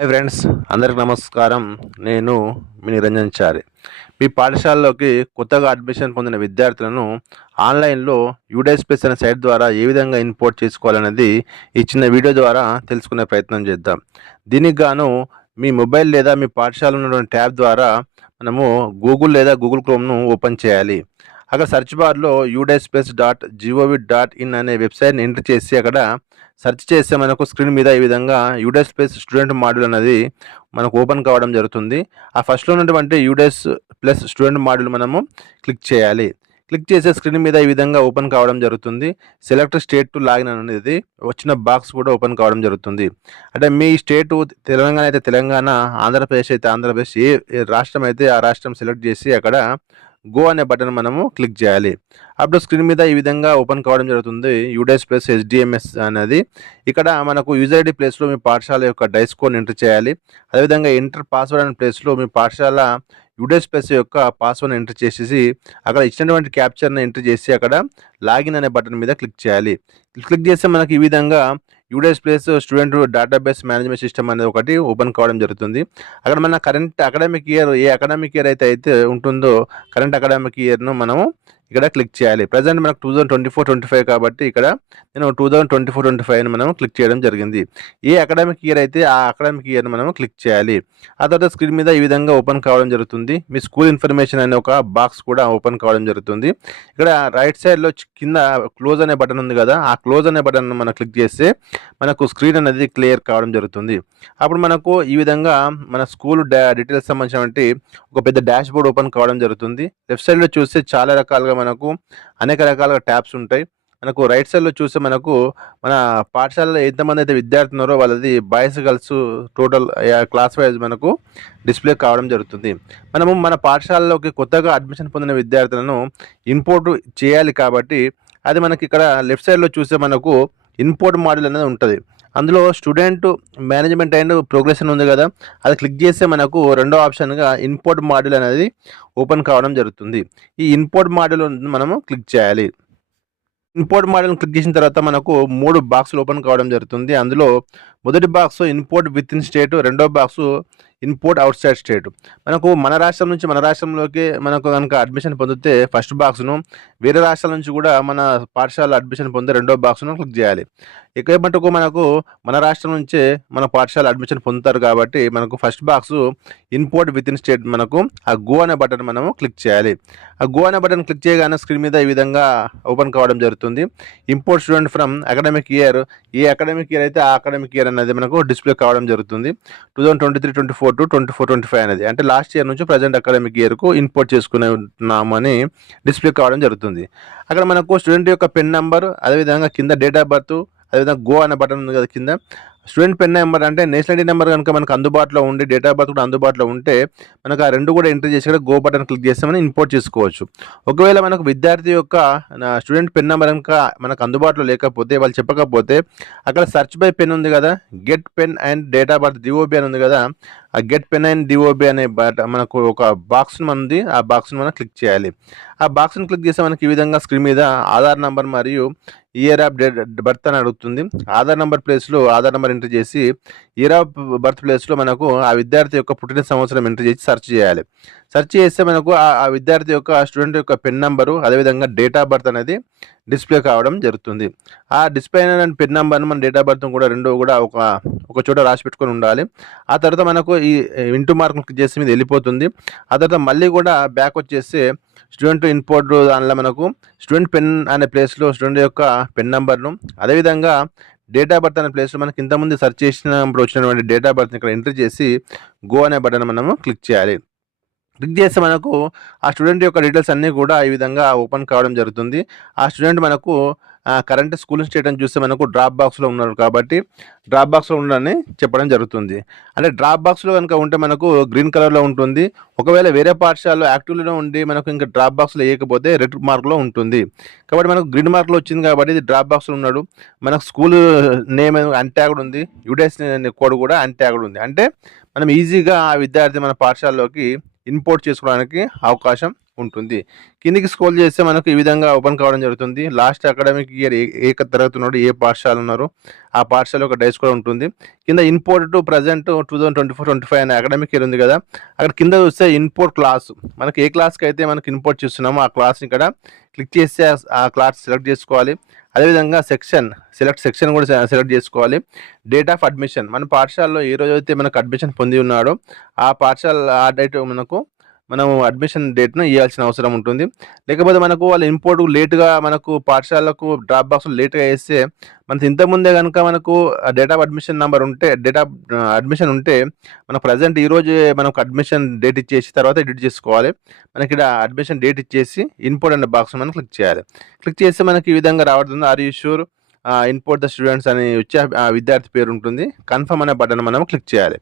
Hi friends అందరికి నమస్కారం. నేను మీ నిరంజన్ చారి. మీ పాఠశాలలోకి కొత్తగా అడ్మిషన్ పొందిన విద్యార్థులను ఆన్లైన్లో యూడైస్పేస్ అనే సైట్ ద్వారా ఏ విధంగా ఇంపోర్ట్ చేసుకోవాలనేది ఈ చిన్న వీడియో ద్వారా తెలుసుకునే ప్రయత్నం చేద్దాం. దీనికి గాను మీ మొబైల్ లేదా మీ పాఠశాల ఉన్నటువంటి ట్యాబ్ ద్వారా మనము గూగుల్ లేదా గూగుల్ క్రోమ్ను ఓపెన్ చేయాలి. అక్కడ సెర్చ్ బార్లో UDISE space dot gov dot in అనే వెబ్సైట్ని ఎంటర్ చేసి అక్కడ సెర్చ్ చేస్తే మనకు స్క్రీన్ మీద ఈ విధంగా యూడెస్ ప్లస్ స్టూడెంట్ మాడ్యూల్ అనేది మనకు ఓపెన్ కావడం జరుగుతుంది. ఆ ఫస్ట్లో ఉన్నటువంటి యూడెస్ ప్లస్ స్టూడెంట్ మాడ్యూల్ మనము క్లిక్ చేయాలి. క్లిక్ చేసే స్క్రీన్ మీద ఈ విధంగా ఓపెన్ కావడం జరుగుతుంది. సెలెక్ట్ స్టేట్ టు లాగిన్ అనేది వచ్చిన బాక్స్ కూడా ఓపెన్ కావడం జరుగుతుంది. అంటే మీ స్టేట్ తెలంగాణ అయితే తెలంగాణ ఆంధ్రప్రదేశ్ అయితే ఆంధ్రప్రదేశ్ ఏ రాష్ట్రం అయితే ఆ రాష్ట్రం సెలెక్ట్ చేసి అక్కడ గో అనే బటన్ మనము క్లిక్ చేయాలి. అప్పుడు స్క్రీన్ మీద ఈ విధంగా ఓపెన్ కావడం జరుగుతుంది. యూడెస్ ప్లస్ హెచ్డిఎంఎస్ అనేది. ఇక్కడ మనకు యూజర్ ఐడి ప్లేస్లో మీ పాఠశాల యొక్క డైస్ కోడ్ ఎంటర్ చేయాలి. అదేవిధంగా ఎంటర్ పాస్వర్డ్ అనే ప్లేస్లో మీ పాఠశాల యూడెస్ ప్లస్ యొక్క పాస్వర్డ్ ఎంటర్ చేసేసి అక్కడ ఇచ్చినటువంటి క్యాప్చర్ని ఎంటర్ చేసి అక్కడ లాగిన్ అనే బటన్ మీద క్లిక్ చేయాలి. క్లిక్ చేస్తే మనకి ఈ విధంగా UDISE plus student database management system అనేది ఒకటి ఓపెన్ కావడం జరుగుతుంది. అక్కడ మన కరెంట్ అకాడమిక్ ఇయర్ ఏ అకాడమిక్ ఇయర్ అయితే అయితే ఉంటుందో కరెంట్ అకాడమిక్ ఇయర్ను మనము ఇక్కడ క్లిక్ చేయాలి. ప్రజెంట్ మనకు two thousand twenty four twenty five కాబట్టి ఇక్కడ నేను two thousand twenty four twenty five మనం క్లిక్ చేయడం జరిగింది. ఏ అకాడమిక్ ఇయర్ అయితే ఆ అకాడమిక్ ఇయర్ని మనం క్లిక్ చేయాలి. ఆ తర్వాత స్క్రీన్ మీద ఈ విధంగా ఓపెన్ కావడం జరుగుతుంది. మీ స్కూల్ ఇన్ఫర్మేషన్ అనే ఒక బాక్స్ కూడా ఓపెన్ కావడం జరుగుతుంది. ఇక్కడ రైట్ సైడ్లో కింద క్లోజ్ అనే బటన్ ఉంది కదా ఆ క్లోజ్ అనే బటన్ మనం క్లిక్ చేస్తే మనకు స్క్రీన్ అనేది క్లియర్ కావడం జరుగుతుంది. అప్పుడు మనకు ఈ విధంగా మన స్కూల్ డీటెయిల్స్ సంబంధించినటువంటి ఒక పెద్ద డాష్ బోర్డ్ ఓపెన్ కావడం జరుగుతుంది. లెఫ్ట్ సైడ్లో చూస్తే చాలా రకాలుగా మనకు అనేక రకాలుగా ట్యాబ్స్ ఉంటాయి. మనకు రైట్ సైడ్లో చూస్తే మనకు మన పాఠశాలలో ఎంతమంది అయితే విద్యార్థి ఉన్నారో వాళ్ళది boys girls total class wise మనకు డిస్ప్లే కావడం జరుగుతుంది. మనము మన పాఠశాలలోకి కొత్తగా అడ్మిషన్ పొందిన విద్యార్థులను ఇంపోర్ట్ చేయాలి కాబట్టి అది మనకి ఇక్కడ లెఫ్ట్ సైడ్లో చూస్తే మనకు ఇంపోర్ట్ మోడల్ అనేది ఉంటుంది. అందులో స్టూడెంట్ మేనేజ్మెంట్ అండ్ ప్రోగ్రెషన్ ఉంది కదా అది క్లిక్ చేస్తే మనకు రెండో ఆప్షన్గా ఇంపోర్ట్ మాడ్యూల్ అనేది ఓపెన్ కావడం జరుగుతుంది. ఈ ఇంపోర్ట్ మాడ్యూల్ మనము క్లిక్ చేయాలి. ఇంపోర్ట్ మోడల్ క్లిక్ చేసిన తర్వాత మనకు మూడు బాక్సులు ఓపెన్ కావడం జరుగుతుంది. అందులో మొదటి box import within state రెండో box import outside state మనకు మన రాష్ట్రం నుంచి మన రాష్ట్రంలోకి మనకు కనుక అడ్మిషన్ పొందితే ఫస్ట్ బాక్స్ను వేరే రాష్ట్రాల నుంచి కూడా మన పాఠశాల అడ్మిషన్ పొందే రెండో బాక్స్ను క్లిక్ చేయాలి. ఎక్కువ మటుకు మనకు మన రాష్ట్రం నుంచే మన పాఠశాల అడ్మిషన్ పొందుతారు కాబట్టి మనకు first box import within state మనకు ఆ గో అనే బటన్ మనము క్లిక్ చేయాలి. ఆ గో అనే బటన్ క్లిక్ చేయగానే స్క్రీన్ మీద ఈ విధంగా ఓపెన్ కావడం జరుగుతుంది. Import student from academic year A academic year అయితే ఆ అకాడమిక్ ఇయర్ అనేది మనకు డిస్ప్లే కావడం జరుగుతుంది. Two thousand twenty three twenty four to twenty four twenty five అనేది. అంటే లాస్ట్ ఇయర్ నుంచి ప్రజెంట్ అకాడమిక్ ఇయర్కు ఇంపోర్ట్ చేసుకునే ఉన్నామని డిస్ప్లే కావడం జరుగుతుంది. అక్కడ మనకు స్టూడెంట్ యొక్క పెన్ నెంబర్ అదేవిధంగా కింద డేట్ ఆఫ్ బర్త్ అదేవిధంగా గో అనే బటన్ ఉంది కదా కింద. స్టూడెంట్ పెన్ నెంబర్ అంటే నేషనల్ ఐడి నెంబర్ కనుక మనకు అందుబాటులో ఉండి డేట్ ఆఫ్ బర్త్ కూడా అందుబాటులో ఉంటే మనకు ఆ రెండు కూడా ఎంట్రీ చేసి కూడా గో బటన్ క్లిక్ చేస్తే మనం ఇంపోర్ట్ చేసుకోవచ్చు. ఒకవేళ మనకు విద్యార్థి యొక్క స్టూడెంట్ పెన్ నెంబర్ కనుక మనకు అందుబాటులో లేకపోతే వాళ్ళు చెప్పకపోతే అక్కడ సర్చ్ బై పెన్ ఉంది కదా get PEN and date of birth DOB అని ఉంది కదా ఆ గెట్ పెన్ అండ్ డిఓబి అనే మనకు ఒక బాక్స్ ఉంది ఆ బాక్స్ను మనం క్లిక్ చేయాలి. ఆ బాక్స్ని క్లిక్ చేస్తే మనకి ఈ విధంగా స్క్రీన్ మీద ఆధార్ నంబర్ మరియు ఇయర్ ఆఫ్ డేట్ బర్త్ అని అడుగుతుంది. ఆధార్ నంబర్ ప్లేస్లో ఆధార్ నెంబర్ ఎంటర్ చేసి ఇయర్ ఆఫ్ బర్త్ ప్లేస్లో మనకు ఆ విద్యార్థి యొక్క పుట్టిన సంవత్సరం ఎంటర్ చేసి సెర్చ్ చేయాలి. సెర్చ్ చేస్తే మనకు ఆ విద్యార్థి యొక్క స్టూడెంట్ యొక్క పెన్ నెంబరు అదేవిధంగా డేట్ ఆఫ్ బర్త్ అనేది డిస్ప్లే కావడం జరుగుతుంది. ఆ డిస్ప్లే అయిన పెన్ నెంబర్ను మన డేట్ ఆఫ్ బర్త్ కూడా రెండు కూడా ఒక ఒక చోట రాసి పెట్టుకొని ఉండాలి. ఆ తర్వాత మనకు ఈ ఇంటూ మార్క్ క్లిక్ చేసి మీద వెళ్ళిపోతుంది. ఆ తర్వాత మళ్ళీ కూడా బ్యాక్ వచ్చేసి స్టూడెంట్ ఇన్పోర్ట్ దానిలో మనకు స్టూడెంట్ పెన్ అనే ప్లేస్లో స్టూడెంట్ యొక్క పెన్ నెంబర్ను అదేవిధంగా డేట్ ఆఫ్ బర్త్ అనే ప్లేస్లో మనకి ఇంతకుముందు సెర్చ్ చేసినప్పుడు వచ్చినటువంటి డేట్ ఆఫ్ బర్త్ని ఇక్కడ ఎంటర్ చేసి గో అనే బటన్ మనము క్లిక్ చేయాలి. క్లిక్ చేస్తే మనకు ఆ స్టూడెంట్ యొక్క డీటెయిల్స్ అన్నీ కూడా ఈ విధంగా ఓపెన్ కావడం జరుగుతుంది. ఆ స్టూడెంట్ మనకు కరెంట్ స్కూల్ స్టేట్ చూస్తే మనకు డ్రాప్ బాక్స్లో ఉన్నారు కాబట్టి డ్రాప్ బాక్స్లో ఉండని చెప్పడం జరుగుతుంది. అంటే డ్రాప్ బాక్స్లో కనుక ఉంటే మనకు గ్రీన్ కలర్లో ఉంటుంది. ఒకవేళ వేరే పాఠశాలలో యాక్టివ్లో ఉండి మనకు ఇంకా డ్రాప్ బాక్స్లో వేయకపోతే రెడ్ మార్క్లో ఉంటుంది. కాబట్టి మనకు గ్రీన్ మార్క్లో వచ్చింది కాబట్టి ఇది డ్రాప్ బాక్స్లో ఉన్నాడు. మనకు స్కూల్ నేమ్ అన్ట్యాగ్డ్ ఉంది. యూడెస్ కోడ్ కూడా అన్ట్యాగ్డ్ ఉంది. అంటే మనం ఈజీగా ఆ విద్యార్థి మన పాఠశాలలోకి ఇంపోర్ట్ చేసుకోవడానికి అవకాశం ఉంటుంది కిందికి స్కోల్ చేస్తే మనకు ఈ విధంగా ఓపెన్ కావడం జరుగుతుంది. లాస్ట్ అకాడమిక్ ఇయర్ ఏ ఏ తరగతి ఉన్నాడు ఏ పాఠశాల ఉన్నారు ఆ పాఠశాల ఒక డైస్ కూడా ఉంటుంది. కింద import to present two thousand twenty four twenty five అనే అకాడమిక్ ఇయర్ ఉంది కదా అక్కడ కింద చూస్తే ఇన్పోర్ట్ క్లాస్ మనకి ఏ క్లాస్కి అయితే మనకి ఇన్పోర్ట్ చేస్తున్నామో ఆ క్లాస్ని ఇక్కడ క్లిక్ చేస్తే ఆ- క్లాస్ సెలెక్ట్ చేసుకోవాలి. అదేవిధంగా సెక్షన్ సెలెక్ట్ సెక్షన్ కూడా సెలెక్ట్ చేసుకోవాలి. డేట్ ఆఫ్ అడ్మిషన్ మన పాఠశాలలో ఏ రోజు అయితే మనకు అడ్మిషన్ పొంది ఉన్నాడో ఆ పాఠశాల ఆ డేట్ మనకు మనం అడ్మిషన్ డేట్ను ఇవ్వాల్సిన అవసరం ఉంటుంది. లేకపోతే మనకు వాళ్ళు ఇంపోర్ట్ లేట్గా మనకు పాఠశాలకు డ్రాప్ బాక్స్ లేట్గా వేస్తే మనకి ఇంతకుముందే కనుక మనకు డేట్ ఆఫ్ అడ్మిషన్ నెంబర్ ఉంటే డేట్ ఆఫ్ అడ్మిషన్ ఉంటే మన ప్రజెంట్ ఈ మనకు అడ్మిషన్ డేట్ ఇచ్చేసి తర్వాత ఎడిట్ చేసుకోవాలి. మనకి ఇక్కడ అడ్మిషన్ డేట్ ఇచ్చేసి ఇన్పోర్ట్ అనే బాక్స్ మనం క్లిక్ చేయాలి. క్లిక్ చేస్తే మనకి ఈ విధంగా రావడుతుంది. Are you sure import the students అని వచ్చే విద్యార్థి పేరు ఉంటుంది. కన్ఫర్మ్ అనే బటన్ మనం క్లిక్ చేయాలి.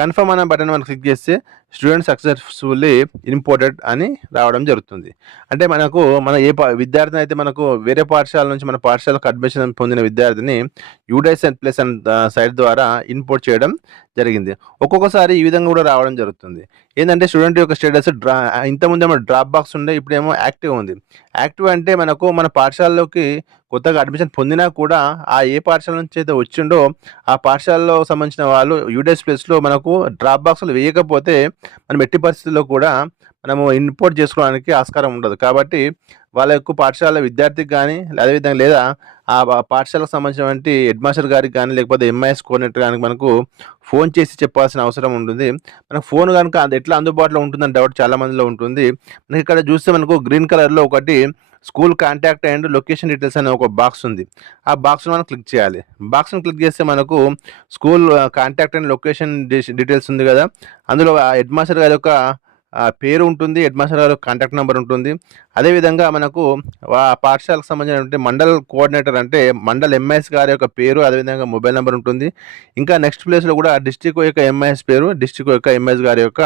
కన్ఫర్మ్ అనే బటన్ మనం క్లిక్ చేస్తే స్టూడెంట్ సక్సెస్ఫుల్లీ ఇంపోర్టెడ్ అని రావడం జరుగుతుంది. అంటే మనకు మన ఏ పా- విద్యార్థిని అయితే మనకు వేరే పాఠశాల నుంచి మన పాఠశాలకు అడ్మిషన్ పొందిన విద్యార్థిని UDISE and plus and site ద్వారా ఇంపోర్ట్ చేయడం జరిగింది. ఒక్కొక్కసారి ఈ విధంగా కూడా రావడం జరుగుతుంది. ఏంటంటే స్టూడెంట్ యొక్క స్టేటస్ డ్రా ఇంతకుముందేమో డ్రాప్ బాక్స్ ఉండే ఇప్పుడేమో యాక్టివ్ ఉంది. యాక్టివ్ అంటే మనకు మన పాఠశాలలోకి కొత్తగా అడ్మిషన్ పొందినా కూడా ఆ ఏ పాఠశాల నుంచి అయితే వచ్చిండో ఆ పాఠశాలలో సంబంధించిన వాళ్ళు యూడైస్ ప్లేస్లో మనకు డ్రాప్ బాక్స్లు వేయకపోతే మనం ఎట్టి పరిస్థితుల్లో కూడా మనము ఇంపోర్ట్ చేసుకోవడానికి ఆస్కారం ఉండదు. కాబట్టి వాళ్ళ యొక్క పాఠశాల విద్యార్థికి కానీ అదేవిధంగా లేదా ఆ పాఠశాలకు సంబంధించినటువంటి హెడ్ మాస్టర్ గారికి కానీ లేకపోతే ఎంఐఎస్ కోఆర్డినేటర్ కానీ మనకు ఫోన్ చేసి చెప్పాల్సిన అవసరం ఉంటుంది. మనకు ఫోన్ కనుక అది ఎట్లా అందుబాటులో ఉంటుందని డౌట్ చాలా మందిలో ఉంటుంది. మనకి ఇక్కడ చూస్తే మనకు గ్రీన్ కలర్లో ఒకటి school contact and location details అనే ఒక బాక్స్ ఉంది. ఆ బాక్స్ను మనం క్లిక్ చేయాలి. బాక్స్ను క్లిక్ చేస్తే మనకు school contact and location details ఉంది కదా. అందులో ఆ హెడ్ మాస్టర్ గారి యొక్క పేరు ఉంటుంది హెడ్ మాస్టర్ గారి కాంటాక్ట్ నెంబర్ ఉంటుంది. అదేవిధంగా మనకు ఆ పాఠశాలకు సంబంధించినటువంటి మండల్ కోఆర్డినేటర్ అంటే మండల్ ఎంఐఎస్ గారి యొక్క పేరు అదేవిధంగా మొబైల్ నెంబర్ ఉంటుంది. ఇంకా నెక్స్ట్ ప్లేస్లో కూడా డిస్టిక్ యొక్క ఎంఐఎస్ పేరు డిస్టిక్ యొక్క ఎంఐఎస్ గారి యొక్క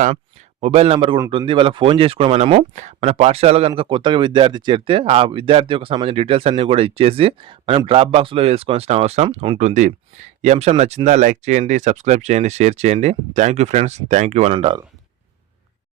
మొబైల్ నెంబర్ కూడా ఉంటుంది. వాళ్ళకి ఫోన్ చేసి కూడా మనము మన పాఠశాల కనుక కొత్తగా విద్యార్థి చేరితే ఆ విద్యార్థి యొక్క సంబంధించిన డీటెయిల్స్ అన్నీ కూడా ఇచ్చేసి మనం డ్రాప్ బాక్స్లో వేసుకోవాల్సిన అవసరం ఉంటుంది. ఈ అంశం నచ్చిందా లైక్ చేయండి సబ్స్క్రైబ్ చేయండి షేర్ చేయండి. Thank you friends. Thank you అని ఉండాలి